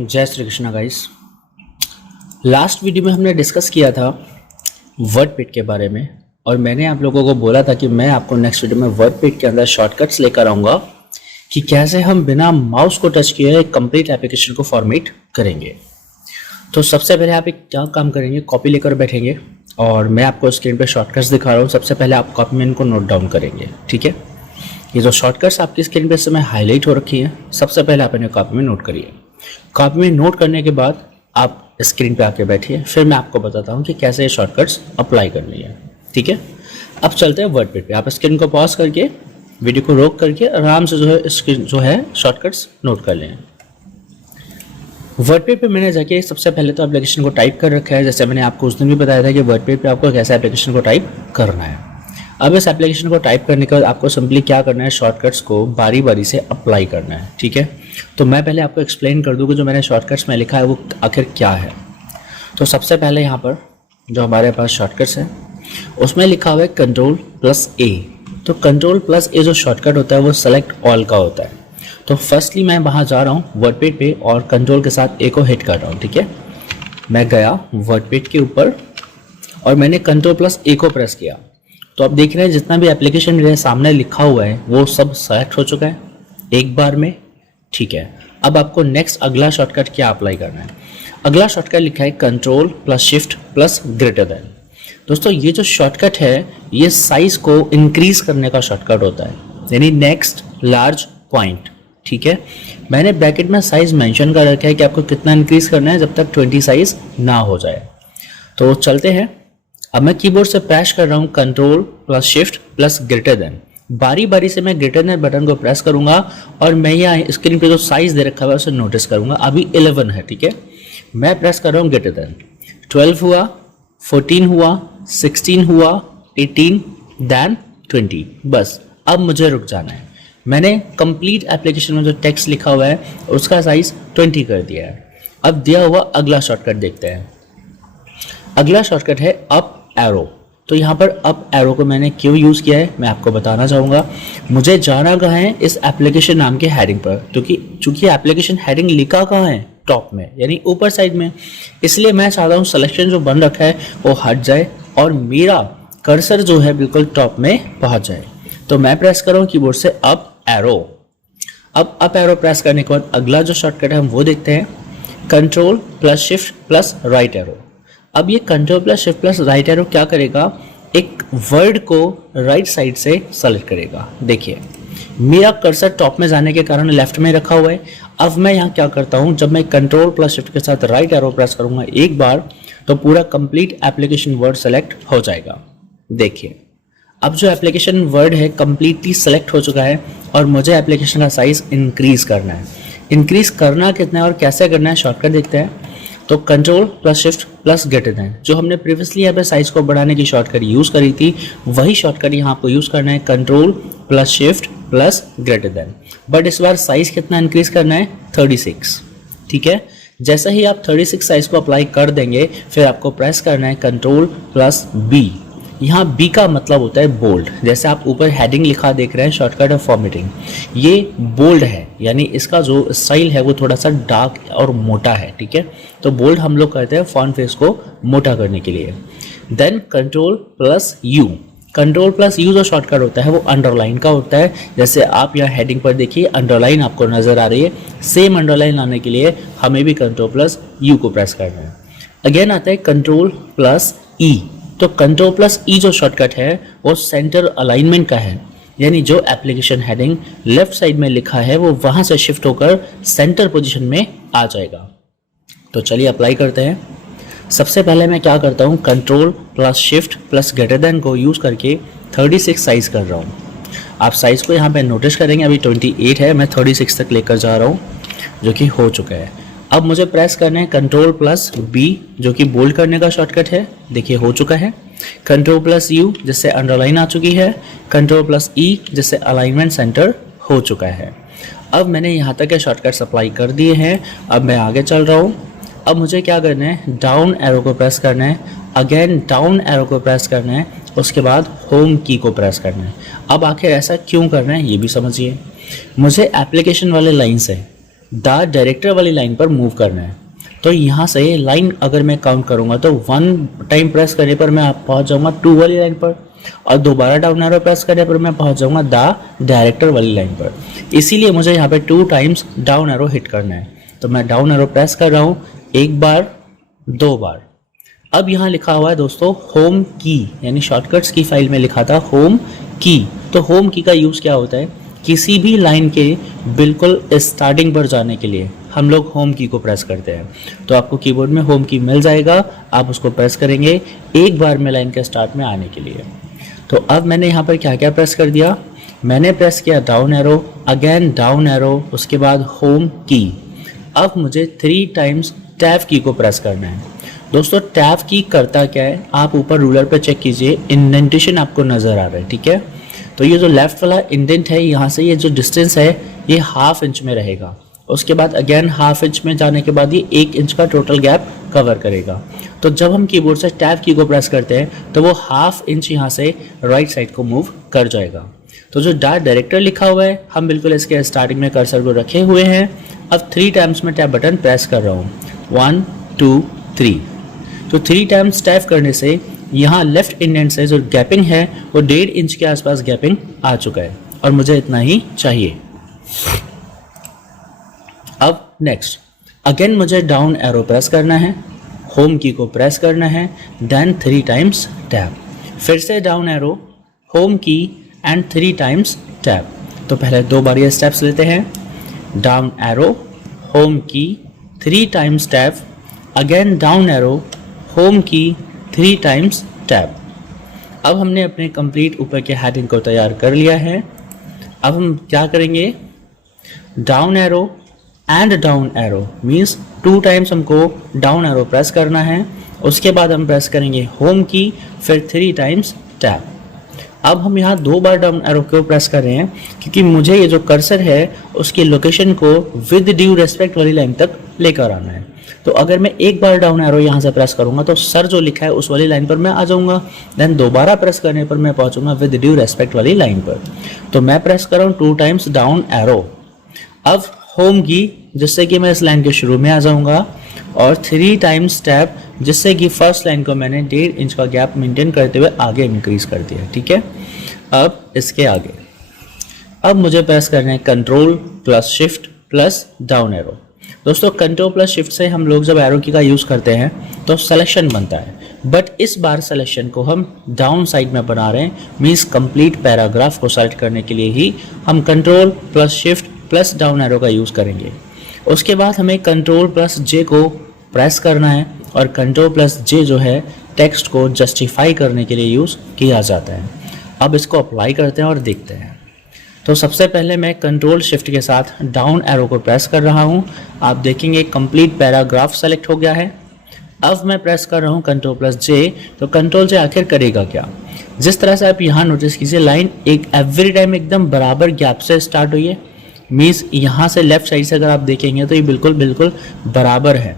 जय Shri Krishna guys. Last video में हमने डिस्कस किया था वर्डपेड के बारे में और मैंने आप लोगों को बोला था कि मैं आपको नेक्स्ट वीडियो में वर्डपेड के अंदर शॉर्टकट्स लेकर आऊँगा कि कैसे हम बिना माउस को टच किए एक कंप्लीट एप्लीकेशन को फॉर्मेट करेंगे। तो सबसे पहले आप एक क्या काम करेंगे, कॉपी लेकर बैठेंगे और मैं आपको स्क्रीन पर शॉर्टकट्स दिखा रहा हूँ। सबसे पहले आप कॉपी में इनको नोट डाउन करेंगे, ठीक है। ये जो शॉर्टकट्स आपकी स्क्रीन पर इस समय हाईलाइट हो रखी है, सबसे पहले आप इन्हें कॉपी में नोट करिए। कॉपी में नोट करने के बाद आप स्क्रीन पे आके बैठिए, फिर मैं आपको बताता हूँ कि कैसे ये शॉर्टकट्स अप्लाई करनी है, ठीक है। अब चलते हैं वर्डपेड पे। आप स्क्रीन को पॉज करके वीडियो को रोक करके आराम से जो है शॉर्टकट्स नोट कर लें। वर्डपेड पे मैंने जाके सबसे पहले तो एप्लीकेशन को टाइप कर रखा है, जैसे मैंने आपको उस दिन भी बताया था कि वर्डपेड पे आपको कैसे एप्लीकेशन को टाइप करना है। अब इस एप्लीकेशन को टाइप करने के बाद आपको सिंपली क्या करना है, शॉर्टकट्स को बारी बारी से अप्लाई करना है, ठीक है। तो मैं पहले आपको एक्सप्लेन कर दूँ कि जो मैंने शॉर्टकट्स में लिखा है वो आखिर क्या है। तो सबसे पहले यहाँ पर जो हमारे पास शॉर्टकट्स है उसमें लिखा हुआ है Ctrl+A। तो Ctrl+A जो शॉर्टकट होता है वो सेलेक्ट ऑल का होता है। तो फर्स्टली मैं वहाँ जा रहा हूँ वर्डपेड पे और कंट्रोल के साथ A को हिट कर रहा हूँ, ठीक है। मैं गया वर्डपेड के ऊपर और मैंने Ctrl+A को प्रेस किया। तो आप देख रहे हैं जितना भी एप्लीकेशन मेरे सामने लिखा हुआ है वो सब सेलेक्ट हो चुका है एक बार में, ठीक है। अब आपको नेक्स्ट अगला शॉर्टकट क्या अप्लाई करना है। अगला शॉर्टकट लिखा है Ctrl+Shift+Greater Than। दोस्तों ये जो शॉर्टकट है ये साइज को इंक्रीज करने का शॉर्टकट होता है, यानी नेक्स्ट लार्ज पॉइंट, ठीक है। मैंने ब्रैकेट में साइज मेंशन कर रखा है कि आपको कितना इंक्रीज करना है जब तक 20 साइज ना हो जाए। तो चलते हैं। अब मैं कीबोर्ड से प्रेस कर रहा हूँ Ctrl+Shift+Greater Than। बारी बारी से मैं ग्रेटर देन बटन को प्रेस करूंगा और मैं यहाँ स्क्रीन पे जो साइज दे रखा है उसे नोटिस करूंगा। अभी 11 है, ठीक है। मैं प्रेस कर रहा हूँ ग्रेटर देन। 12 हुआ, 14 हुआ, 16 हुआ, 18 देन 20। बस अब मुझे रुक जाना है। मैंने कंप्लीट एप्लीकेशन में जो टेक्स्ट लिखा हुआ है उसका साइज 20 कर दिया है। अब दिया हुआ अगला शॉर्टकट देखते हैं। अगला शॉर्टकट है अप एरो। तो यहाँ पर अप एरो को मैंने क्यों यूज़ किया है मैं आपको बताना चाहूँगा। मुझे जाना कहाँ है, इस एप्लीकेशन नाम के हेडिंग पर, क्योंकि चूंकि एप्लीकेशन हेडिंग लिखा कहाँ है, टॉप में, यानी ऊपर साइड में। इसलिए मैं चाहता हूँ सिलेक्शन जो बन रखा है वो हट जाए और मेरा कर्सर जो है बिल्कुल टॉप में पहुँच जाए। तो मैं प्रेस कर रहा हूँ कीबोर्ड से अप एरो। अब अप एरो प्रेस करने के बाद अगला जो शॉर्टकट है हम वो देखते हैं, Ctrl+Shift+Right एरो। अब ये Ctrl+Shift+Right एरो क्या करेगा, एक वर्ड को राइट साइड से सेलेक्ट करेगा। देखिए मेरा कर्सर टॉप में जाने के कारण लेफ्ट में रखा हुआ है। अब मैं यहाँ क्या करता हूँ, जब मैं Ctrl+Shift के साथ राइट एरो प्रेस करूँगा एक बार तो पूरा कंप्लीट एप्लीकेशन वर्ड सेलेक्ट हो जाएगा। देखिए अब जो एप्लीकेशन वर्ड है कंप्लीटली सेलेक्ट हो चुका है और मुझे एप्लीकेशन का साइज इंक्रीज करना है। इंक्रीज करना कितना है और कैसे करना है शॉर्टकट देखते हैं। तो Ctrl+Shift+Greater Than जो हमने प्रीवियसली यहाँ पे साइज को बढ़ाने की शॉर्टकट यूज़ करी थी वही शॉर्टकट यहाँ आपको यूज़ करना है, Ctrl+Shift+Greater Than। बट इस बार साइज कितना इंक्रीज करना है, 36, ठीक है। जैसे ही आप 36 साइज को अप्लाई कर देंगे फिर आपको प्रेस करना है Ctrl+B। यहाँ B का मतलब होता है बोल्ड। जैसे आप ऊपर हेडिंग लिखा देख रहे हैं शॉर्टकट है फॉर्मेटिंग, ये बोल्ड है, यानी इसका जो स्टाइल है वो थोड़ा सा डार्क और मोटा है, ठीक है। तो बोल्ड हम लोग करते हैं फॉन्ट फेस को मोटा करने के लिए। Then Ctrl+U। Ctrl+U जो शॉर्टकट होता है वो अंडरलाइन का होता है। जैसे आप यहाँ हेडिंग पर देखिए अंडरलाइन आपको नजर आ रही है, सेम अंडरलाइन लाने के लिए हमें भी Ctrl+U को प्रेस करना है। अगेन आता है Ctrl+E। तो Ctrl+E जो शॉर्टकट है वो सेंटर अलाइनमेंट का है, यानी जो एप्लीकेशन हेडिंग लेफ्ट साइड में लिखा है वो वहां से शिफ्ट होकर सेंटर पोजीशन में आ जाएगा। तो चलिए अप्लाई करते हैं। सबसे पहले मैं क्या करता हूँ, Ctrl+Shift+Greater Than को यूज़ करके 36 साइज कर रहा हूँ। आप साइज को यहाँ पे नोटिस करेंगे, अभी 28 है, मैं 36 तक लेकर जा रहा हूँ जो कि हो चुका है। अब मुझे प्रेस करना है Ctrl+B जो कि बोल्ड करने का शॉर्टकट है, देखिए हो चुका है। Ctrl+U जिससे अंडरलाइन आ चुकी है, Ctrl+E जिससे अलाइनमेंट सेंटर हो चुका है। अब मैंने यहाँ तक के शॉर्टकट्स अप्लाई कर दिए हैं। अब मैं आगे चल रहा हूँ। अब मुझे क्या करना है, डाउन एरो को प्रेस करना है, अगेन डाउन एरो को प्रेस करना है, उसके बाद होम की को प्रेस करना है। अब आखिर ऐसा क्यों करना है ये भी समझिए। मुझे एप्लीकेशन वाले लाइन से डायरेक्टर वाली लाइन पर मूव करना है। तो यहाँ से लाइन अगर मैं काउंट करूँगा तो 1 टाइम प्रेस करने पर मैं पहुँच जाऊँगा 2 वाली लाइन पर, और दोबारा डाउन एरो प्रेस करने पर मैं पहुँच जाऊँगा डायरेक्टर वाली लाइन पर। इसीलिए मुझे यहाँ पे 2 टाइम्स डाउन एरो हिट करना है। तो मैं डाउन एरो प्रेस कर रहा हूँ, 1 बार 2 बार। अब यहाँ लिखा हुआ है दोस्तों होम की, यानी शॉर्टकट्स की फाइल में लिखा था होम की। तो होम की का यूज़ क्या होता है, किसी भी लाइन के बिल्कुल स्टार्टिंग पर जाने के लिए हम लोग होम की को प्रेस करते हैं। तो आपको कीबोर्ड में होम की मिल जाएगा, आप उसको प्रेस करेंगे एक बार में लाइन के स्टार्ट में आने के लिए। तो अब मैंने यहाँ पर क्या क्या प्रेस कर दिया, मैंने प्रेस किया down arrow, again down arrow, उसके बाद होम की। अब मुझे 3 टाइम्स टैब की को प्रेस करना है। दोस्तों टैब की करता क्या है, आप ऊपर रूलर पे चेक कीजिए, इंडेंटेशन आपको नज़र आ रहा है, ठीक है। तो ये जो लेफ्ट वाला इंडेंट है, यहाँ से ये जो डिस्टेंस है ये ½ इंच में रहेगा। उसके बाद अगेन ½ इंच में जाने के बाद ये 1 इंच का टोटल गैप कवर करेगा। तो जब हम कीबोर्ड से टैब की को प्रेस करते हैं तो वो ½ इंच यहाँ से राइट साइड को मूव कर जाएगा। तो जो डायरेक्टर लिखा हुआ है, हम बिल्कुल इसके स्टार्टिंग में कर्सर को रखे हुए हैं। अब 3 टाइम्स मैं टैब बटन प्रेस कर रहा हूँ, 1 2 3। तो 3 टाइम्स टैप करने से यहाँ लेफ्ट इंडेंट से जो गैपिंग है वो 1.5 इंच के आसपास गैपिंग आ चुका है, और मुझे इतना ही चाहिए। अब नेक्स्ट अगेन मुझे डाउन एरो प्रेस करना है, होम की को प्रेस करना है, देन 3 टाइम्स टैप, फिर से डाउन एरो, होम की एंड 3 टाइम्स टैप। तो पहले 2 बार ये स्टेप्स लेते हैं, down arrow, home key, 3 times tap, again down arrow, home key, 3 times tap. अब हमने अपने कंप्लीट ऊपर के हेडिंग को तैयार कर लिया है। अब हम क्या करेंगे, down arrow and down arrow means 2 times हमको डाउन एरो प्रेस करना है। उसके बाद हम प्रेस करेंगे होम की, फिर 3 टाइम्स टैप। अब हम यहाँ 2 बार डाउन एरो क्यों प्रेस कर रहे हैं, क्योंकि मुझे ये जो कर्सर है उसकी लोकेशन को विद ड्यू रेस्पेक्ट वाली लाइन तक लेकर आना है। तो अगर मैं 1 बार डाउन एरो यहाँ से प्रेस करूँगा तो सर जो लिखा है उस वाली लाइन पर मैं आ जाऊँगा, देन दोबारा प्रेस करने पर मैं पहुँचूँगा विद ड्यू रेस्पेक्ट वाली लाइन पर। तो मैं प्रेस कर रहा हूँ 2 टाइम्स डाउन एरो। अब होम की, जिससे कि मैं इस लाइन के शुरू में आ जाऊँगा, और 3 टाइम्स टैप, जिससे कि फर्स्ट लाइन को मैंने 1.5 इंच का गैप मेंटेन करते हुए आगे इंक्रीज कर दिया, ठीक है। अब इसके आगे अब मुझे प्रेस करना है control plus shift plus down arrow. दोस्तों कंट्रोल प्लस शिफ्ट से हम लोग जब एरो की का यूज़ करते हैं तो सिलेक्शन बनता है, बट इस बार सिलेक्शन को हम डाउन साइड में बना रहे हैं, मीन्स कंप्लीट पैराग्राफ को सेलेक्ट करने के लिए ही हम control plus shift plus down arrow का यूज़ करेंगे। उसके बाद हमें कंट्रोल प्लस जे को प्रेस करना है, और कंट्रोल प्लस जे जो है टेक्स्ट को जस्टिफाई करने के लिए यूज़ किया जाता है। अब इसको अप्लाई करते हैं और देखते हैं। तो सबसे पहले मैं कंट्रोल शिफ्ट के साथ डाउन एरो को प्रेस कर रहा हूँ। आप देखेंगे कंप्लीट पैराग्राफ सेलेक्ट हो गया है। अब मैं प्रेस कर रहा हूँ कंट्रोल प्लस जे, तो कंट्रोल जे आखिर करेगा क्या, जिस तरह से आप यहाँ नोटिस कीजिए लाइन एक एवरी टाइम एकदम बराबर गैप से स्टार्ट हुई है, मीन्स यहाँ से लेफ्ट साइड से अगर आप देखेंगे तो ये बिल्कुल बराबर है,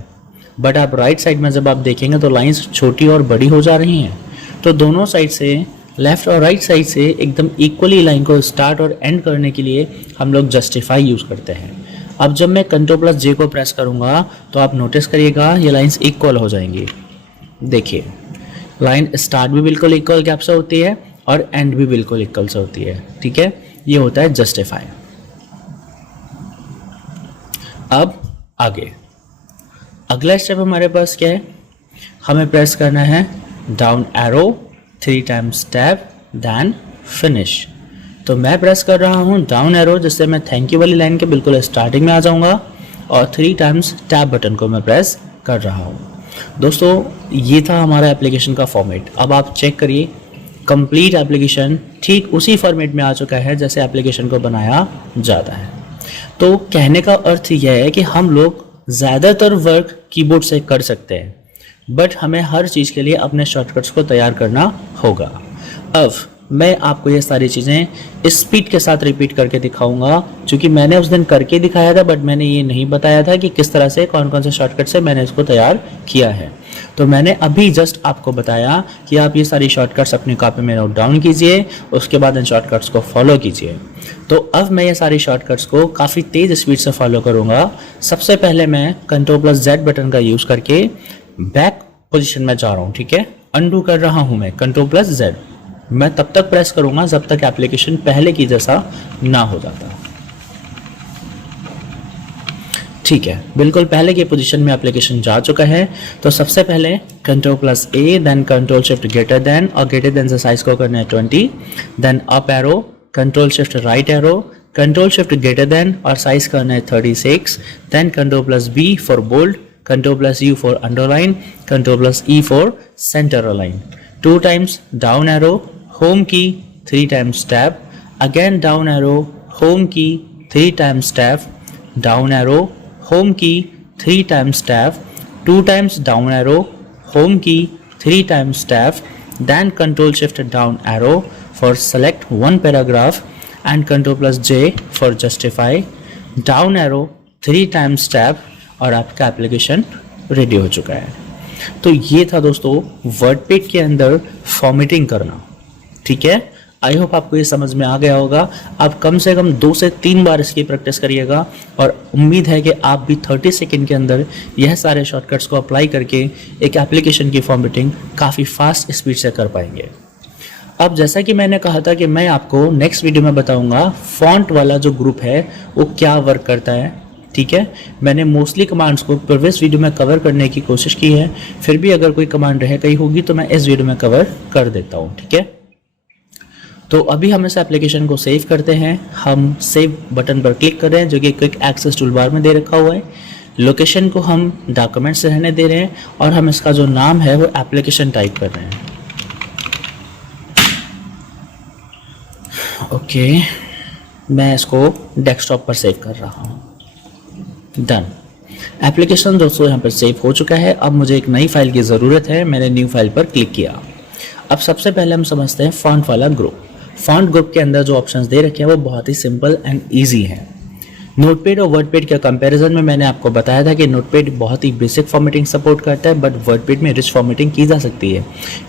बट आप राइट साइड में जब आप देखेंगे तो लाइंस छोटी और बड़ी हो जा रही हैं। तो दोनों साइड से लेफ्ट और राइट साइड से एकदम इक्वली लाइन को स्टार्ट और एंड करने के लिए हम लोग जस्टिफाई यूज़ करते हैं। अब जब मैं कंट्रोल प्लस जे को प्रेस करूँगा तो आप नोटिस करिएगा ये लाइंस इक्वल हो जाएंगी। देखिए लाइन स्टार्ट भी बिल्कुल इक्वल गैप से होती है और एंड भी बिल्कुल इक्वल से होती है, ठीक है। ये होता है जस्टिफाई। अब आगे अगला स्टेप हमारे पास क्या है, हमें प्रेस करना है down arrow, 3 times tap, then finish. तो मैं प्रेस कर रहा हूँ डाउन एरो, जिससे मैं थैंक यू वाली लाइन के बिल्कुल स्टार्टिंग में आ जाऊँगा, और 3 टाइम्स टैप बटन को मैं प्रेस कर रहा हूँ। दोस्तों ये था हमारा एप्लीकेशन का फॉर्मेट। अब आप चेक करिए कंप्लीट एप्लीकेशन ठीक उसी फॉर्मेट में आ चुका है जैसे एप्लीकेशन को बनाया जाता है। तो कहने का अर्थ यह है कि हम लोग ज़्यादातर वर्क कीबोर्ड से कर सकते हैं, बट हमें हर चीज़ के लिए अपने शॉर्टकट्स को तैयार करना होगा। अब मैं आपको ये सारी चीज़ें स्पीड के साथ रिपीट करके दिखाऊंगा, क्योंकि मैंने उस दिन करके दिखाया था, बट मैंने ये नहीं बताया था कि किस तरह से कौन कौन से शॉर्टकट से मैंने इसको तैयार किया है। तो मैंने अभी जस्ट आपको बताया कि आप ये सारी शॉर्टकट्स अपनी कॉपी में नोट डाउन कीजिए, उसके बाद इन शॉर्टकट्स को फॉलो कीजिए। तो अब मैं ये सारी शॉर्टकट्स को काफ़ी तेज़ स्पीड से फॉलो करूँगा। सबसे पहले मैं Ctrl+Z बटन का यूज़ करके बैक पोजीशन में जा रहा हूँ, ठीक है। अंडू कर रहा हूँ मैं Ctrl+Z। मैं तब तक प्रेस करूँगा जब तक एप्लीकेशन पहले की जैसा ना हो जाता, ठीक है। बिल्कुल पहले की पोजीशन में एप्लीकेशन जा चुका है। तो सबसे पहले Ctrl+A, देन Ctrl+Shift और ग्रेटर देन से साइज को करना है 20, then up arrow, Ctrl+Shift right arrow, Ctrl+Shift और साइज करना है 36, then Ctrl+B for bold, Ctrl+U for underline, Ctrl+E for centre align, 2 times down arrow, home key 3 times tab, again down arrow, home key 3 times tab, down arrow, home key 3 times tab, 2 times down arrow, home key 3 times tab, then Ctrl+Shift down arrow for select one paragraph and Ctrl+J for justify, down arrow 3 times tab और आपका application ready हो चुका है। तो ये था दोस्तों वर्डपेड के अंदर फॉर्मेटिंग करना, ठीक है। आई होप आपको ये समझ में आ गया होगा। आप कम से कम 2 से 3 बार इसकी प्रैक्टिस करिएगा और उम्मीद है कि आप भी 30 सेकंड के अंदर यह सारे शॉर्टकट्स को अप्लाई करके एक एप्लीकेशन की फॉर्मेटिंग काफ़ी फास्ट स्पीड से कर पाएंगे। अब जैसा कि मैंने कहा था कि मैं आपको नेक्स्ट वीडियो में बताऊंगा फॉन्ट वाला जो ग्रुप है वो क्या वर्क करता है, ठीक है। मैंने मोस्टली कमांड्स को प्रीवियस वीडियो में कवर करने की कोशिश की है, फिर भी अगर कोई कमांड रह गई होगी तो मैं इस वीडियो में कवर कर देता हूँ, ठीक है। तो अभी हम इस एप्लीकेशन को सेव करते हैं। हम सेव बटन पर क्लिक कर रहे हैं जो कि क्विक एक्सेस टूल बार में दे रखा हुआ है। लोकेशन को हम डॉक्यूमेंट्स रहने दे रहे हैं और हम इसका जो नाम है वो एप्लीकेशन टाइप कर रहे हैं। ओके, मैं इसको डेस्कटॉप पर सेव कर रहा हूँ। डन। एप्लीकेशन दोस्तों यहाँ पर सेव हो चुका है। अब मुझे एक नई फाइल की ज़रूरत है। मैंने न्यू फाइल पर क्लिक किया। अब सबसे पहले हम समझते हैं फॉन्ट वाला ग्रुप। फॉन्ट ग्रुप के अंदर जो ऑप्शंस दे रखे हैं वो बहुत ही सिंपल एंड ईजी हैं। नोटपैड और वर्डपैड के कंपैरिजन में मैंने आपको बताया था कि नोटपैड बहुत ही बेसिक फॉर्मेटिंग सपोर्ट करता है, बट वर्डपैड में रिच फॉर्मेटिंग की जा सकती है।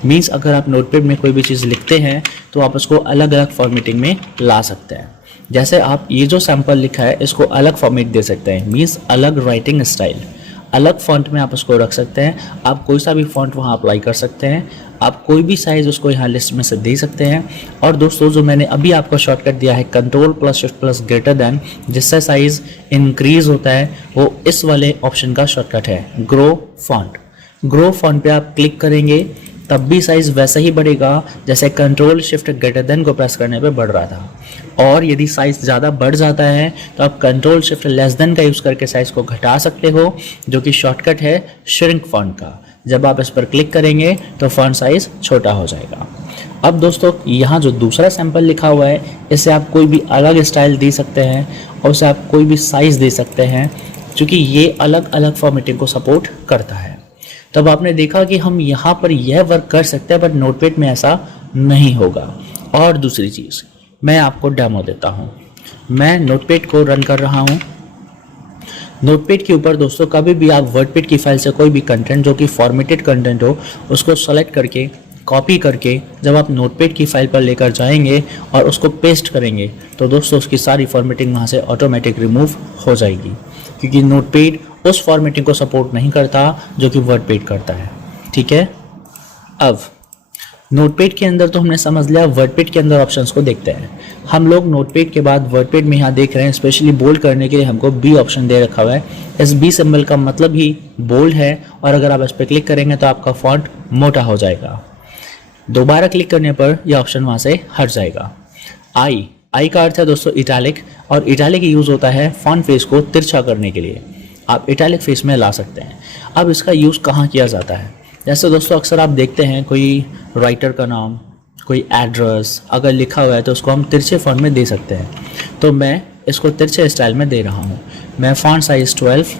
मीन्स अगर आप नोटपैड में कोई भी चीज़ लिखते हैं तो आप उसको अलग अलग फॉर्मेटिंग में ला सकते हैं। जैसे आप ये जो सैम्पल लिखा है इसको अलग फॉर्मेट दे सकते हैं, मीन्स अलग राइटिंग स्टाइल, अलग फॉन्ट में आप उसको रख सकते हैं। आप कोई सा भी फॉन्ट वहाँ अप्लाई कर सकते हैं। आप कोई भी साइज़ उसको यहाँ लिस्ट में से दे सकते हैं। और दोस्तों जो मैंने अभी आपको शॉर्टकट दिया है Ctrl+Shift+, जिससे साइज़ इंक्रीज़ होता है, वो इस वाले ऑप्शन का शॉर्टकट है, ग्रो फॉन्ट। ग्रो फॉन्ट पे आप क्लिक करेंगे तब भी साइज़ वैसा ही बढ़ेगा जैसे Ctrl+Shift को प्रेस करने पे बढ़ रहा था। और यदि साइज़ ज़्यादा बढ़ जाता है तो आप Ctrl+Shift का यूज़ करके साइज़ को घटा सकते हो, जो कि शॉर्टकट है श्रिंक फॉन्ट का। जब आप इस पर क्लिक करेंगे तो फॉन्ट साइज़ छोटा हो जाएगा। अब दोस्तों यहाँ जो दूसरा सैंपल लिखा हुआ है, इसे आप कोई भी अलग स्टाइल दे सकते हैं और उसे आप कोई भी साइज़ दे सकते हैं, क्योंकि ये अलग अलग फॉर्मेटिंग को सपोर्ट करता है। तब आपने देखा कि हम यहाँ पर यह वर्क कर सकते हैं, बट नोटपैड में ऐसा नहीं होगा। और दूसरी चीज़ मैं आपको डेमो देता हूँ। मैं नोटपैड को रन कर रहा हूँ। नोटपैड के ऊपर दोस्तों कभी भी आप वर्डपैड की फाइल से कोई भी कंटेंट जो कि फॉर्मेटेड कंटेंट हो उसको सेलेक्ट करके कॉपी करके जब आप नोटपैड की फाइल पर लेकर जाएंगे और उसको पेस्ट करेंगे तो दोस्तों उसकी सारी फॉर्मेटिंग वहाँ से ऑटोमेटिक रिमूव हो जाएगी, क्योंकि नोटपैड उस फॉर्मेटिंग को सपोर्ट नहीं करता जो कि वर्डपैड करता है, ठीक है। अब नोटपैड के अंदर तो हमने समझ लिया, वर्डपैड के अंदर ऑप्शंस को देखते हैं। हम लोग नोटपैड के बाद वर्डपैड में यहाँ देख रहे हैं स्पेशली बोल्ड करने के लिए हमको बी ऑप्शन दे रखा हुआ है। इस बी सिंबल का मतलब ही बोल्ड है, और अगर आप इस पर क्लिक करेंगे तो आपका फॉन्ट मोटा हो जाएगा। दोबारा क्लिक करने पर यह ऑप्शन वहाँ से हट जाएगा। आई का अर्थ है दोस्तों इटैलिक, और इटैलिक यूज़ होता है फॉन्ट फेस को तिरछा करने के लिए। आप इटैलिक फेस में ला सकते हैं। अब इसका यूज़ कहाँ किया जाता है? जैसे दोस्तों अक्सर आप देखते हैं कोई राइटर का नाम, कोई एड्रेस अगर लिखा हुआ है तो उसको हम तिरछे फॉन्ट में दे सकते हैं। तो मैं इसको तिरछे स्टाइल में दे रहा हूँ। मैं फॉन्ट साइज 12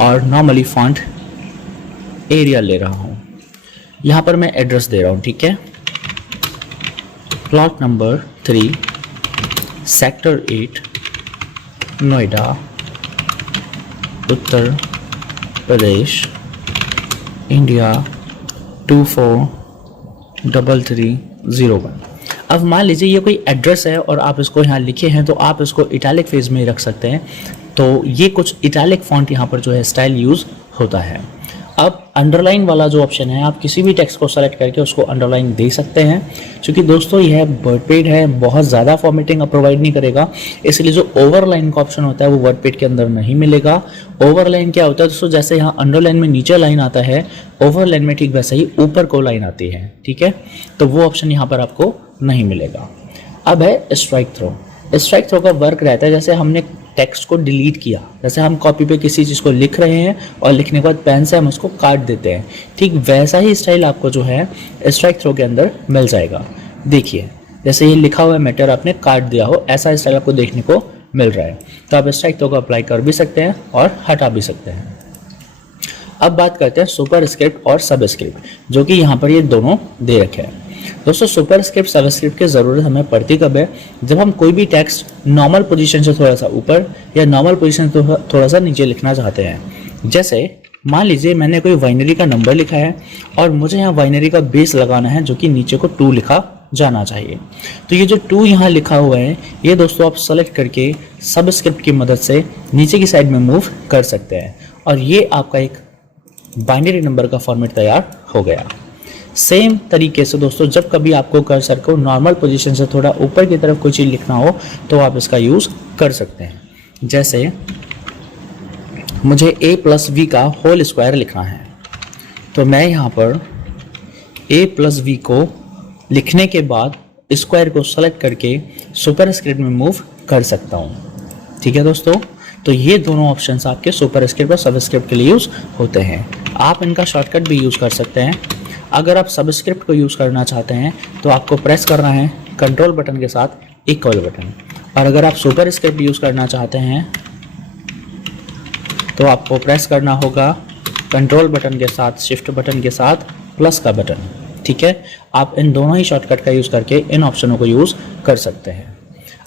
और नॉर्मली फॉन्ट एरियल ले रहा हूँ। यहाँ पर मैं एड्रेस दे रहा हूँ, ठीक है। Plot number 3, sector 8, Noida, Uttar Pradesh, India 243301। अब मान लीजिए ये कोई एड्रेस है और आप इसको यहाँ लिखे हैं, तो आप इसको इटैलिक फेज में रख सकते हैं। तो ये कुछ इटैलिक फॉन्ट यहाँ पर जो है स्टाइल यूज़ होता है। अब अंडरलाइन वाला जो ऑप्शन है, आप किसी भी टेक्स्ट को सेलेक्ट करके उसको अंडरलाइन दे सकते हैं। क्योंकि दोस्तों यह वर्डपेड है, बहुत ज़्यादा फॉर्मेटिंग प्रोवाइड नहीं करेगा, इसलिए जो ओवरलाइन का ऑप्शन होता है वो वर्डपेड के अंदर नहीं मिलेगा। ओवरलाइन क्या होता है दोस्तों, जैसे यहाँ अंडरलाइन में नीचे लाइन आता है, ओवरलाइन में ठीक वैसे ही ऊपर को लाइन आती है, ठीक है। तो वो ऑप्शन यहाँ पर आपको नहीं मिलेगा। अब है स्ट्राइक थ्रो। स्ट्राइक थ्रो का वर्क रहता है जैसे हमने टेक्स्ट को डिलीट किया, जैसे हम कॉपी पे किसी चीज़ को लिख रहे हैं और लिखने के बाद पेन से हम उसको काट देते हैं, ठीक वैसा ही स्टाइल आपको जो है स्ट्राइक थ्रो के अंदर मिल जाएगा। देखिए जैसे ये लिखा हुआ मैटर आपने काट दिया हो, ऐसा स्टाइल आपको देखने को मिल रहा है। तो आप स्ट्राइक थ्रो को अप्लाई कर भी सकते हैं और हटा भी सकते हैं। अब बात करते हैं सुपरस्क्रिप्ट और सबस्क्रिप्ट, जो कि यहाँ पर ये दोनों दे रखे हैं। दोस्तों सुपरस्क्रिप्ट सबस्क्रिप्ट की ज़रूरत हमें पड़ती कब है, जब हम कोई भी टेक्स्ट नॉर्मल पोजीशन से थोड़ा सा ऊपर या नॉर्मल पोजीशन से थोड़ा सा नीचे लिखना चाहते हैं। जैसे मान लीजिए मैंने कोई बाइनरी का नंबर लिखा है और मुझे यहाँ बाइनरी का बेस लगाना है जो कि नीचे को 2 लिखा जाना चाहिए। तो ये जो 2 यहाँ लिखा हुआ है, ये दोस्तों आप सेलेक्ट करके सबस्क्रिप्ट की मदद से नीचे की साइड में मूव कर सकते हैं और ये आपका एक बाइनरी नंबर का फॉर्मेट तैयार हो गया। सेम तरीके से दोस्तों जब कभी आपको कर्सर को नॉर्मल पोजीशन से थोड़ा ऊपर की तरफ कोई चीज़ लिखना हो तो आप इसका यूज़ कर सकते हैं। जैसे मुझे a+v का होल स्क्वायर लिखना है, तो मैं यहाँ पर a+v को लिखने के बाद स्क्वायर को सेलेक्ट करके सुपरस्क्रिप्ट में मूव कर सकता हूँ, ठीक है दोस्तों। तो ये दोनों ऑप्शंस आपके सुपरस्क्रिप्ट और सबस्क्रिप्ट के लिए यूज़ होते हैं। आप इनका शॉर्टकट भी यूज़ कर सकते हैं। अगर आप सबस्क्रिप्ट को यूज़ करना चाहते हैं तो आपको प्रेस करना है कंट्रोल बटन के साथ इक्वल बटन, और अगर आप सुपरस्क्रिप्ट यूज़ करना चाहते हैं तो आपको प्रेस करना होगा कंट्रोल बटन के साथ शिफ्ट बटन के साथ प्लस का बटन, ठीक है। आप इन दोनों ही शॉर्टकट का यूज़ करके इन ऑप्शनों को यूज़ कर सकते हैं।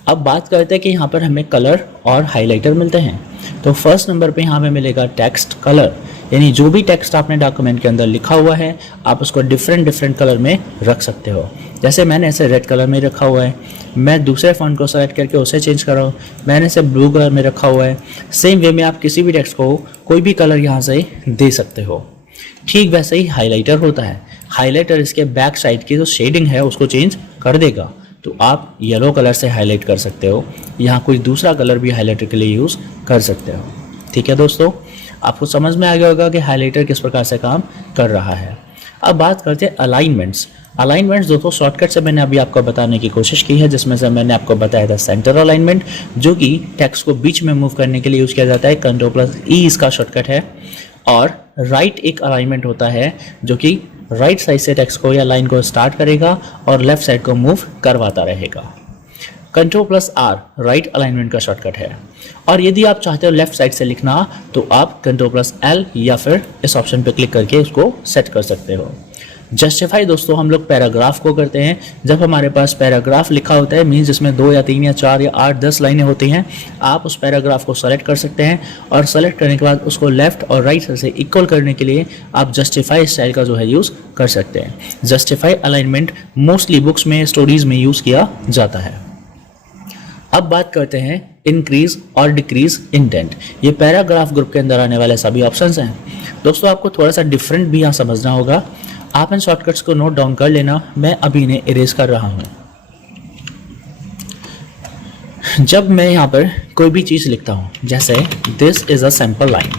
अब बात करते हैं कि यहाँ पर हमें कलर और हाइलाइटर मिलते हैं। तो फर्स्ट नंबर पे यहाँ पे मिलेगा टेक्स्ट कलर, यानी जो भी टेक्स्ट आपने डॉक्यूमेंट के अंदर लिखा हुआ है आप उसको डिफरेंट कलर में रख सकते हो। जैसे मैंने ऐसे रेड कलर में रखा हुआ है, मैं दूसरे फॉन्ट को सेलेक्ट करके उसे चेंज कर रहा हूँ, मैंने इसे ब्लू कलर में रखा हुआ है। सेम वे में आप किसी भी टेक्स्ट को कोई भी कलर यहाँ से दे सकते हो। ठीक वैसे ही हाईलाइटर होता है। हाईलाइटर इसके बैक साइड की जो शेडिंग है उसको चेंज कर देगा। तो आप येलो कलर से हाईलाइट कर सकते हो, यहाँ कोई दूसरा कलर भी हाईलाइटर के लिए यूज़ कर सकते हो, ठीक है दोस्तों। आपको समझ में आ गया होगा कि हाईलाइटर किस प्रकार से काम कर रहा है। अब बात करते हैं अलाइनमेंट्स। अलाइनमेंट्स दोस्तों शॉर्टकट से मैंने अभी आपको बताने की कोशिश की है, जिसमें से मैंने आपको बताया था सेंटर अलाइनमेंट, जो कि टेक्स्ट को बीच में मूव करने के लिए यूज़ किया जाता है। कंट्रोल+E इसका शॉर्टकट है। और राइट एक अलाइनमेंट होता है जो कि राइट साइड से टेक्स्ट को या लाइन को स्टार्ट करेगा और लेफ्ट साइड को मूव करवाता रहेगा। कंट्रोल+R राइट अलाइनमेंट का शॉर्टकट है। और यदि आप चाहते हो लेफ्ट साइड से लिखना तो आप कंट्रोल+L या फिर इस ऑप्शन पर क्लिक करके उसको सेट कर सकते हो। जस्टिफाई दोस्तों हम लोग पैराग्राफ को करते हैं। जब हमारे पास पैराग्राफ लिखा होता है, मीन्स जिसमें 2 या 3 या 4 या 8 10 लाइनें होती हैं, आप उस पैराग्राफ को सेलेक्ट कर सकते हैं और सेलेक्ट करने के बाद उसको लेफ्ट और राइट साइड से इक्वल करने के लिए आप जस्टिफाई स्टाइल का जो है यूज़ कर सकते हैं। जस्टिफाई अलाइनमेंट मोस्टली बुक्स में, स्टोरीज में यूज़ किया जाता है। अब बात करते हैं इंक्रीज और डिक्रीज इंडेंट। ये पैराग्राफ ग्रुप के अंदर आने वाले सभी ऑप्शंस हैं। दोस्तों आपको थोड़ा सा डिफरेंट भी यहाँ समझना होगा। आप इन शॉर्टकट्स को नोट डाउन कर लेना, मैं अभी इन्हें इरेज कर रहा हूँ। जब मैं यहाँ पर कोई भी चीज़ लिखता हूँ, जैसे this is a sample line,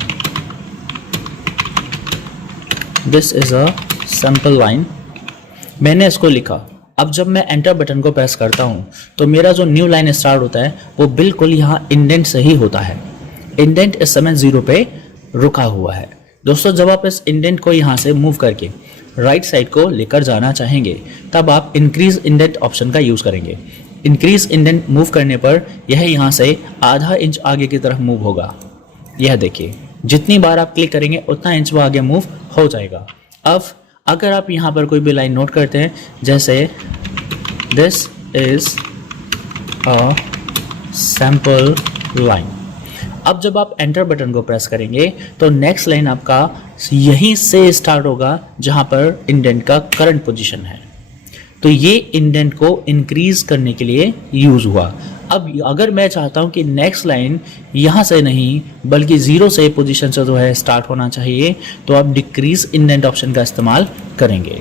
this is a sample line, मैंने इसको लिखा। अब जब मैं एंटर बटन को प्रेस करता हूँ तो मेरा जो न्यू लाइन स्टार्ट होता है वो बिल्कुल यहाँ इंडेंट से ही होता है। इंडेंट इस समय 0 पे रुका हुआ है। दोस्तों जब आप इस इंडेंट को यहाँ से मूव करके राइट साइड को लेकर जाना चाहेंगे तब आप इंक्रीज इंडेंट ऑप्शन का यूज़ करेंगे। इंक्रीज इंडेंट मूव करने पर यह यहाँ से आधा इंच आगे की तरफ मूव होगा। यह देखिए, जितनी बार आप क्लिक करेंगे उतना इंच वो आगे मूव हो जाएगा। अब अगर आप यहाँ पर कोई भी लाइन नोट करते हैं, जैसे this is a sample line, अब जब आप एंटर बटन को प्रेस करेंगे तो नेक्स्ट लाइन आपका यहीं से स्टार्ट होगा जहां पर इंडेंट का करंट पोजीशन है। तो ये इंडेंट को इंक्रीज करने के लिए यूज हुआ। अब अगर मैं चाहता हूं कि नेक्स्ट लाइन यहाँ से नहीं बल्कि 0 से पोजीशन से जो है स्टार्ट होना चाहिए, तो आप डिक्रीज इंडेंट ऑप्शन का इस्तेमाल करेंगे।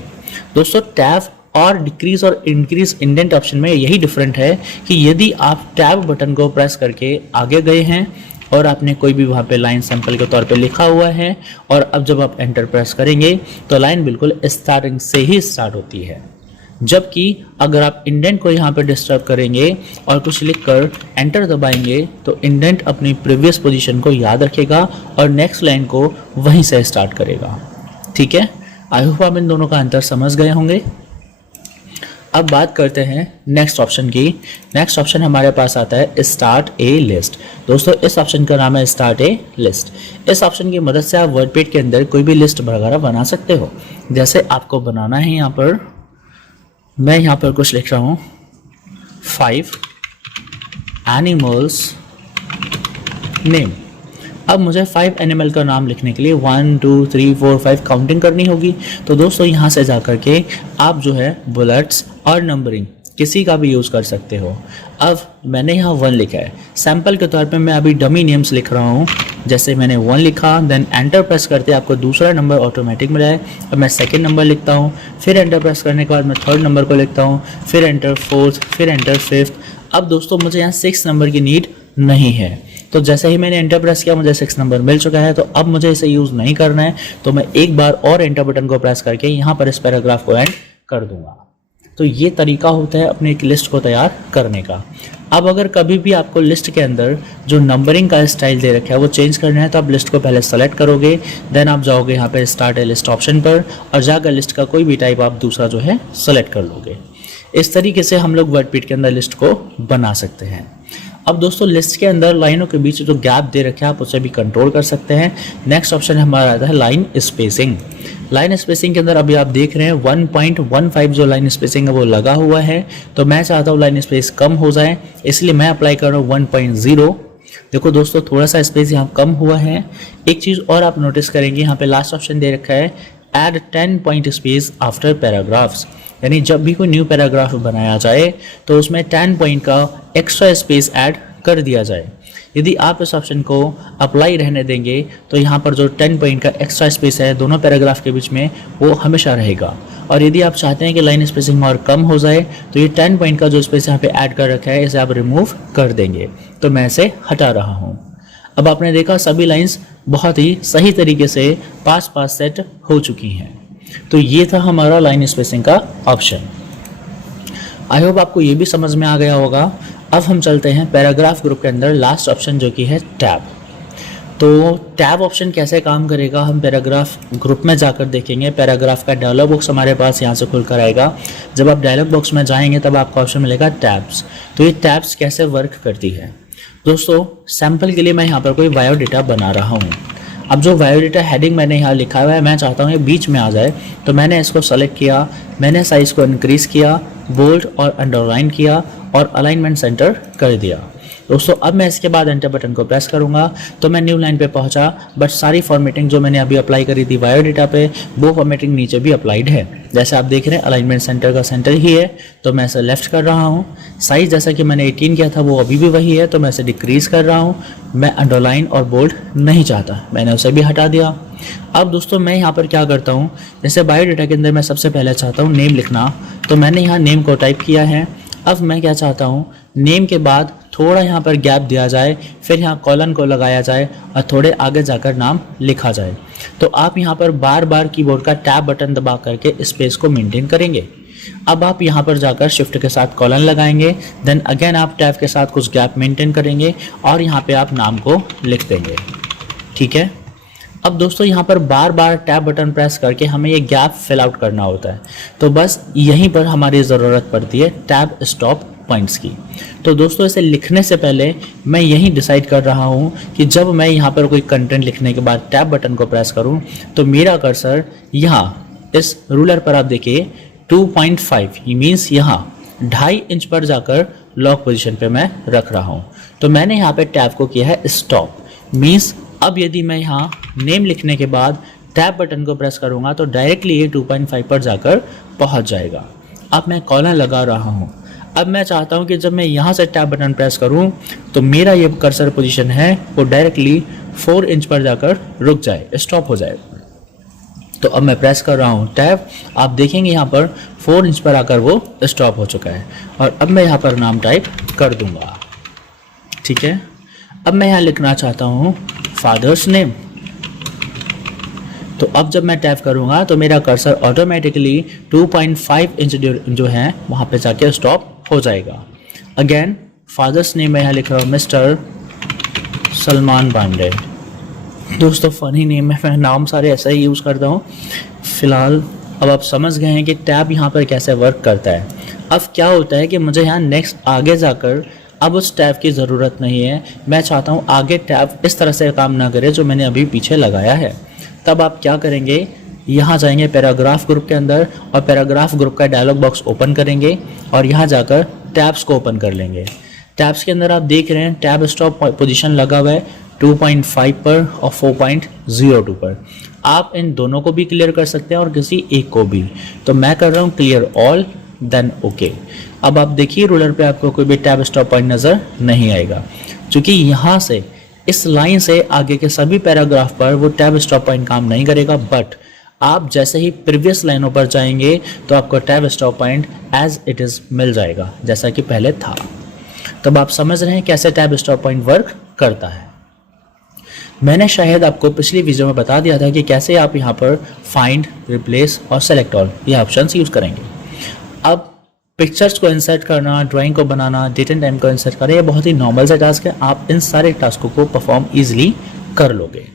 दोस्तों टैब और डिक्रीज और इंक्रीज इंडेंट ऑप्शन में यही डिफरेंट है कि यदि आप टैब बटन को प्रेस करके आगे गए हैं और आपने कोई भी वहाँ पे लाइन सैंपल के तौर पे लिखा हुआ है और अब जब आप एंटर प्रेस करेंगे तो लाइन बिल्कुल स्टार्टिंग से ही स्टार्ट होती है। जबकि अगर आप इंडेंट को यहाँ पे डिस्टर्ब करेंगे और कुछ लिखकर एंटर दबाएंगे तो इंडेंट अपनी प्रीवियस पोजीशन को याद रखेगा और नेक्स्ट लाइन को वहीं से स्टार्ट करेगा। ठीक है, आई होप आप इन दोनों का अंतर समझ गए होंगे। अब बात करते हैं नेक्स्ट ऑप्शन की। नेक्स्ट ऑप्शन हमारे पास आता है स्टार्ट ए लिस्ट। दोस्तों इस ऑप्शन का नाम है स्टार्ट ए लिस्ट। इस ऑप्शन की मदद से आप वर्डपेड के अंदर कोई भी लिस्ट वगैरह बना सकते हो। जैसे आपको बनाना है, यहाँ पर मैं यहाँ पर कुछ लिख रहा हूँ 5 एनिमल्स नेम। अब मुझे 5 एनिमल का नाम लिखने के लिए 1 2 3 4 5 काउंटिंग करनी होगी। तो दोस्तों यहाँ से जा कर के आप जो है बुलेट्स और नंबरिंग किसी का भी यूज़ कर सकते हो। अब मैंने यहाँ 1 लिखा है, सैम्पल के तौर पे मैं अभी डमी नेम्स लिख रहा हूँ। जैसे मैंने 1 लिखा, देन एंटर प्रेस करते आपको दूसरा नंबर ऑटोमेटिक मिला है। अब मैं सेकंड नंबर लिखता हूँ, फिर एंटर प्रेस करने के बाद मैं थर्ड नंबर को लिखता हूँ, फिर एंटर फोर्थ, फिर एंटर फिफ्थ। अब दोस्तों मुझे यहाँ 6 नंबर की नीड नहीं है, तो जैसे ही मैंने एंटर प्रेस किया मुझे 6 नंबर मिल चुका है। तो अब मुझे इसे यूज़ नहीं करना है, तो मैं एक बार और एंटर बटन को प्रेस करके यहाँ पर इस पैराग्राफ को एंड कर दूंगा। तो ये तरीका होता है अपने एक लिस्ट को तैयार करने का। अब अगर कभी भी आपको लिस्ट के अंदर जो नंबरिंग का स्टाइल दे रखा है वो चेंज करना है, तो आप लिस्ट को पहले सेलेक्ट करोगे, देन आप जाओगे यहाँ पे स्टार्ट ए लिस्ट ऑप्शन पर और जाकर लिस्ट का कोई भी टाइप आप दूसरा जो है सेलेक्ट कर लोगे। इस तरीके से हम लोग वर्डपेड के अंदर लिस्ट को बना सकते हैं। अब दोस्तों लिस्ट के अंदर लाइनों के बीच जो गैप दे रखे हैं आप उसे भी कंट्रोल कर सकते हैं। नेक्स्ट ऑप्शन हमारा आता है लाइन स्पेसिंग। लाइन स्पेसिंग के अंदर अभी आप देख रहे हैं 1.15 जो लाइन स्पेसिंग है वो लगा हुआ है, तो मैं चाहता हूँ लाइन स्पेस कम हो जाए, इसलिए मैं अप्लाई कर रहा हूँ 1.0। देखो दोस्तों थोड़ा सा स्पेस यहाँ कम हुआ है। एक चीज़ और आप नोटिस करेंगे, यहाँ पे लास्ट ऑप्शन दे रखा है add 10 point space after paragraphs, यानी जब भी कोई न्यू पैराग्राफ बनाया जाए तो उसमें 10 पॉइंट का एक्स्ट्रा स्पेस ऐड कर दिया जाए। यदि आप इस ऑप्शन को अप्लाई रहने देंगे तो यहाँ पर जो 10 पॉइंट का एक्स्ट्रा स्पेस है दोनों पैराग्राफ के बीच में वो हमेशा रहेगा। और यदि आप चाहते हैं कि लाइन स्पेसिंग और कम हो जाए तो ये 10 पॉइंट का जो स्पेस यहाँ पे ऐड कर रखा है इसे आप रिमूव कर देंगे। तो मैं इसे हटा रहा हूँ। अब आपने देखा सभी लाइन्स बहुत ही सही तरीके से पास सेट हो चुकी हैं। तो ये था हमारा लाइन स्पेसिंग का ऑप्शन। आई होप आपको ये भी समझ में आ गया होगा। अब हम चलते हैं पैराग्राफ ग्रुप के अंदर लास्ट ऑप्शन जो कि है टैब। तो टैब ऑप्शन कैसे काम करेगा हम पैराग्राफ ग्रुप में जाकर देखेंगे। पैराग्राफ का डायलॉग बॉक्स हमारे पास यहाँ से खुलकर आएगा। जब आप डायलॉग बॉक्स में जाएंगे तब आपको ऑप्शन मिलेगा टैब्स। तो ये टैब्स कैसे वर्क करती है दोस्तों, सैम्पल के लिए मैं यहाँ पर कोई बायोडेटा बना रहा हूँ। अब जो बायोडेटा हेडिंग मैंने यहाँ लिखा हुआ है मैं चाहता हूँ ये बीच में आ जाए, तो मैंने इसको सेलेक्ट किया, मैंने साइज़ को इंक्रीज़ किया, बोल्ड और अंडरलाइन किया और अलाइनमेंट सेंटर कर दिया। दोस्तों अब मैं इसके बाद एंटर बटन को प्रेस करूंगा तो मैं न्यू लाइन पे पहुंचा, बट सारी फॉर्मेटिंग जो मैंने अभी अप्लाई करी थी बायोडेटा पे वो फॉर्मेटिंग नीचे भी अप्लाइड है। जैसे आप देख रहे हैं अलाइनमेंट सेंटर का सेंटर ही है, तो मैं इसे लेफ्ट कर रहा हूँ। साइज़ जैसा कि मैंने 18 किया था वो अभी भी वही है, तो मैं इसे डिक्रीज़ कर रहा हूँ। मैं अंडरलाइन और बोल्ड नहीं चाहता, मैंने उसे भी हटा दिया। अब दोस्तों मैं यहाँ पर क्या करता हूँ, जैसे बायोडेटा के अंदर मैं सबसे पहले चाहता हूँ नेम लिखना, तो मैंने यहाँ नेम को टाइप किया है। अब मैं क्या चाहता हूँ, नेम के बाद थोड़ा यहाँ पर गैप दिया जाए, फिर यहाँ कॉलन को लगाया जाए और थोड़े आगे जाकर नाम लिखा जाए। तो आप यहाँ पर बार बार कीबोर्ड का टैब बटन दबा करके स्पेस को मेंटेन करेंगे। अब आप यहाँ पर जाकर शिफ्ट के साथ कॉलन लगाएंगे, देन अगेन आप टैब के साथ कुछ गैप मेंटेन करेंगे और यहाँ पे आप नाम को लिख देंगे। ठीक है। अब दोस्तों यहाँ पर बार बार टैब बटन प्रेस करके हमें ये गैप फिल आउट करना होता है, तो बस यहीं पर हमारी ज़रूरत पड़ती है टैब स्टॉप पॉइंट्स की। तो दोस्तों इसे लिखने से पहले मैं यही डिसाइड कर रहा हूँ कि जब मैं यहाँ पर कोई कंटेंट लिखने के बाद टैब बटन को प्रेस करूँ तो मेरा कर्सर यहाँ इस रूलर पर आप देखिए 2.5 ये मीन्स यहाँ 2.5 इंच पर जाकर लॉक पोजीशन पे मैं रख रहा हूँ। तो मैंने यहाँ पे टैब को किया है स्टॉप, मीन्स अब यदि मैं यहाँ नेम लिखने के बाद टैब बटन को प्रेस करूँगा तो डायरेक्टली ये 2.5 पर जाकर पहुँच जाएगा। अब मैं कॉलन लगा रहा हूँ। अब मैं चाहता हूँ कि जब मैं यहाँ से टैब बटन प्रेस करूँ तो मेरा ये कर्सर पोजीशन है वो डायरेक्टली 4 इंच पर जाकर रुक जाए, स्टॉप हो जाए। तो अब मैं प्रेस कर रहा हूँ टैब, आप देखेंगे यहाँ पर 4 इंच पर आकर वो स्टॉप हो चुका है। और अब मैं यहाँ पर नाम टाइप कर दूँगा, ठीक है। अब मैं यहाँ लिखना चाहता हूँ फादर्स नेम। तो अब जब मैं टैप करूँगा तो मेरा कर्सर ऑटोमेटिकली 2.5 इंच जो है वहाँ पे जाके स्टॉप हो जाएगा। अगेन फादर्स नेम में यहाँ लिख रहा हूँ मिस्टर सलमान पांडे। दोस्तों फनी नेम है, मैं नाम सारे ऐसा ही यूज़ करता हूँ। फिलहाल अब आप समझ गए हैं कि टैब यहाँ पर कैसे वर्क करता है। अब क्या होता है कि मुझे यहाँ नेक्स्ट आगे जाकर अब उस टैब की ज़रूरत नहीं है। मैं चाहता हूँ आगे टैब इस तरह से काम ना करे जो मैंने अभी पीछे लगाया है। तब आप क्या करेंगे, यहाँ जाएंगे पैराग्राफ ग्रुप के अंदर और पैराग्राफ ग्रुप का डायलॉग बॉक्स ओपन करेंगे और यहाँ जाकर टैब्स को ओपन कर लेंगे। टैब्स के अंदर आप देख रहे हैं टैब स्टॉप पोजीशन लगा हुआ है 2.5 पर और 4.02 पर। आप इन दोनों को भी क्लियर कर सकते हैं और किसी एक को भी। तो मैं कर रहा हूँ क्लियर ऑल, देन ओके। अब आप देखिए रूलर पे आपको कोई भी टैब स्टॉप पॉइंट नज़र नहीं आएगा, क्योंकि यहाँ से इस लाइन से आगे के सभी पैराग्राफ पर वो टैब स्टॉप पॉइंट काम नहीं करेगा। बट आप जैसे ही प्रीवियस लाइनों पर जाएंगे तो आपको tab stop point as it is मिल जाएगा जैसा कि पहले था। तब आप समझ रहे हैं कैसे टैब स्टॉप पॉइंट वर्क करता है। मैंने शायद आपको पिछली वीडियो में बता दिया था कि कैसे आप यहाँ पर फाइंड, रिप्लेस और सेलेक्ट ऑल ये ऑप्शंस यूज़ करेंगे। अब पिक्चर्स को इंसर्ट करना, ड्राइंग को बनाना, डेट एंड टाइम को इंसर्ट करना, ये बहुत ही नॉर्मल सा टास्क है। आप इन सारे टास्कों को परफॉर्म ईजिली कर लोगे।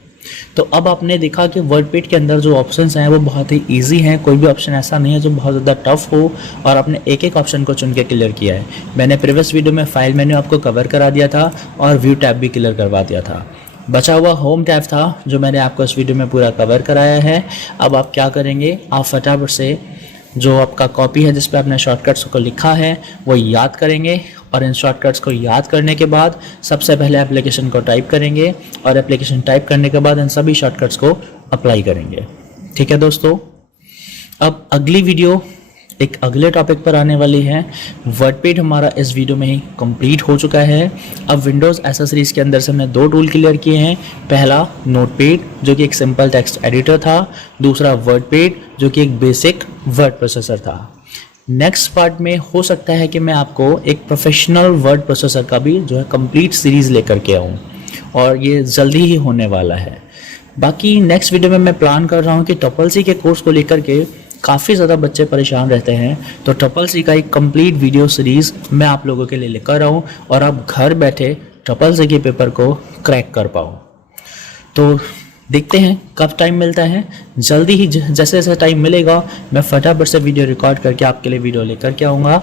तो अब आपने देखा कि वर्डपेड के अंदर जो ऑप्शंस हैं वो बहुत ही इजी हैं। कोई भी ऑप्शन ऐसा नहीं है जो बहुत ज़्यादा टफ हो और आपने एक एक ऑप्शन को चुन के क्लियर किया है। मैंने प्रीवियस वीडियो में फाइल मेन्यू आपको कवर करा दिया था और व्यू टैब भी क्लियर करवा दिया था। बचा हुआ होम टैब था जो मैंने आपको इस वीडियो में पूरा कवर कराया है। अब आप क्या करेंगे, आप फटाफट से जो आपका कॉपी है जिस पे आपने शॉर्टकट्स को लिखा है वो याद करेंगे और इन शॉर्टकट्स को याद करने के बाद सबसे पहले एप्लीकेशन को टाइप करेंगे और एप्लीकेशन टाइप करने के बाद इन सभी शॉर्टकट्स को अप्लाई करेंगे। ठीक है दोस्तों, अब अगली वीडियो एक अगले टॉपिक पर आने वाली है। वर्डपेड हमारा इस वीडियो में ही कंप्लीट हो चुका है। अब विंडोज़ एसेसरीज़ के अंदर से हमने 2 टूल क्लियर किए हैं। पहला नोटपैड जो कि एक सिंपल टेक्स्ट एडिटर था, दूसरा वर्डपेड जो कि एक बेसिक वर्ड प्रोसेसर था। नेक्स्ट पार्ट में हो सकता है कि मैं आपको एक प्रोफेशनल वर्ड प्रोसेसर का भी जो है कंप्लीट सीरीज़ लेकर के आऊँ और ये जल्दी ही होने वाला है। बाकी नेक्स्ट वीडियो में मैं प्लान कर रहा हूँ कि ट्रिपल-सी के कोर्स को लेकर के काफ़ी ज़्यादा बच्चे परेशान रहते हैं, तो ट्रिपल-सी का एक कंप्लीट वीडियो सीरीज़ मैं आप लोगों के लिए लेकर आऊँ और आप घर बैठे ट्रिपल-सी के पेपर को क्रैक कर पाओ। तो देखते हैं कब टाइम मिलता है। जल्दी ही जैसे जैसे टाइम मिलेगा मैं फटाफट से वीडियो रिकॉर्ड करके आपके लिए वीडियो लेकर के आऊँगा।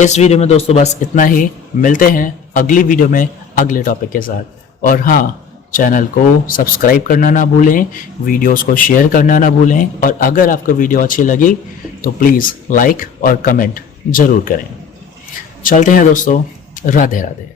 इस वीडियो में दोस्तों बस इतना ही। मिलते हैं अगली वीडियो में अगले टॉपिक के साथ। और हाँ, चैनल को सब्सक्राइब करना ना भूलें, वीडियोस को शेयर करना ना भूलें और अगर आपको वीडियो अच्छी लगी तो प्लीज़ लाइक और कमेंट ज़रूर करें। चलते हैं दोस्तों, राधे राधे।